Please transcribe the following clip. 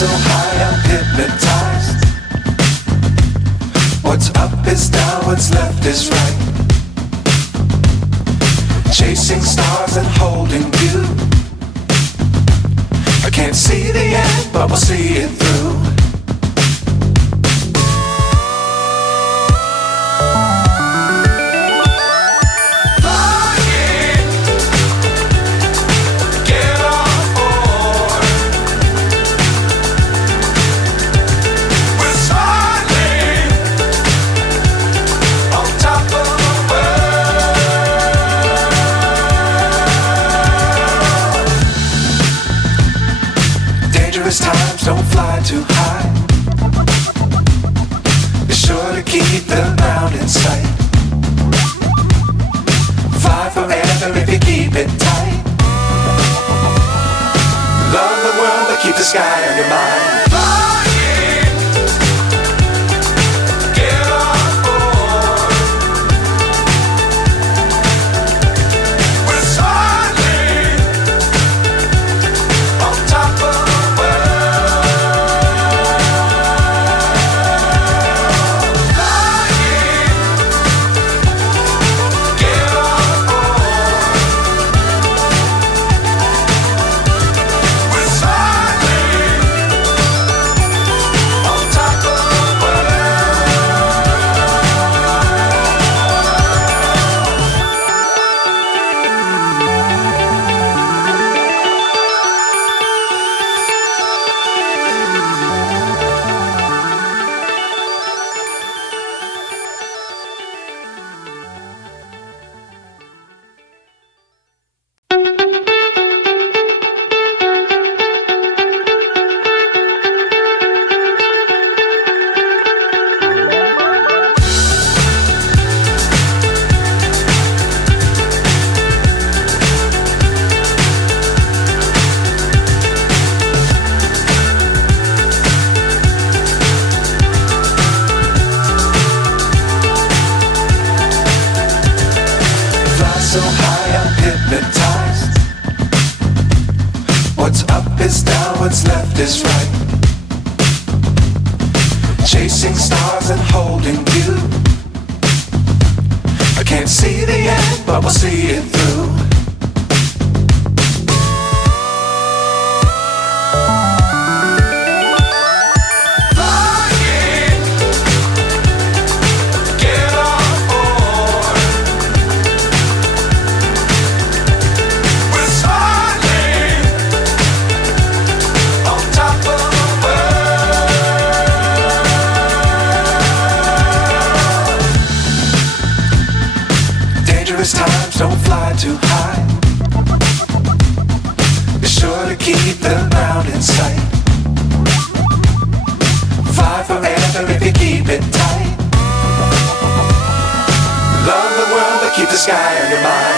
So high I'm hypnotized. What's up is down, what's left is right. Chasing stars and holding you. I can't see the end, but we'll see it through. Times don't fly too high. Be sure to keep the ground in sight. Fly forever if you keep it tight. Love the world but keep the sky on your mind. So high I'm hypnotized. What's up is down, what's left is right. Chasing stars and holding you. I can't see the end, but we'll see it through. Times don't fly too high. Be sure to keep the ground in sight. Fly forever if you keep it tight. Love the world but keep the sky on your mind.